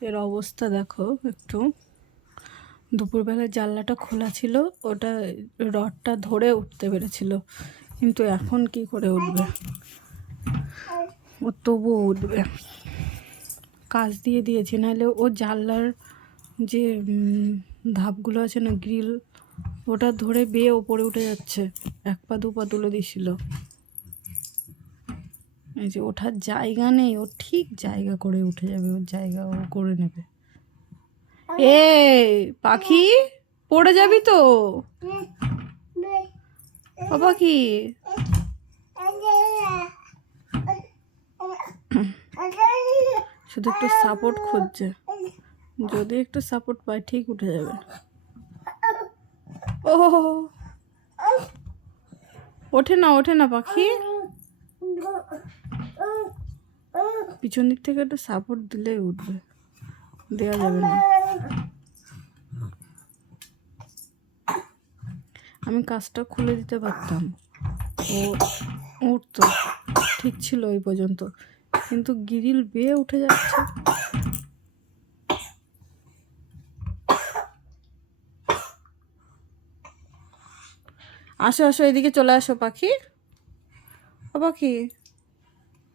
এর অবস্থা দেখো একটু। দুপুরবেলা জানলাটা খোলা ছিল, ওটা রডটা ধরে উঠতে পেরেছিল, কিন্তু এখন কি করে উঠবে? ও তবুও উঠবে। কাজ দিয়ে দিয়েছে, নাহলে ও জানলার যে ধাপগুলো আছে না, গ্রিল, ওটা ধরে বেয়ে ওপরে উঠে যাচ্ছে। এক পা দু পা তুলে দিছিল। এই যে ওঠার জায়গা নেই, ও ঠিক জায়গা করে উঠে যাবে, ওর জায়গা ও করে নেবে। এ পাখি, পড়ে যাবি তো? ও পাখি। শুধু একটু সাপোর্ট খুঁজছে। যদি একটু সাপোর্ট পায়, ঠিক উঠে যাবে। ও, ওঠে না ওঠে না পাখি। পিছন দিক থেকে একটু সাপোর্ট দিলেই উঠবে। দেওয়া যাবে না। আমি কাজটা খুলে দিতে পারতাম। ও উঠতো ঠিক ছিল ওই পর্যন্ত। কিন্তু গিরিল বেয়ে উঠে যাচ্ছে। আসো আসো, এদিকে চলে আসো পাখি। ও পাখি।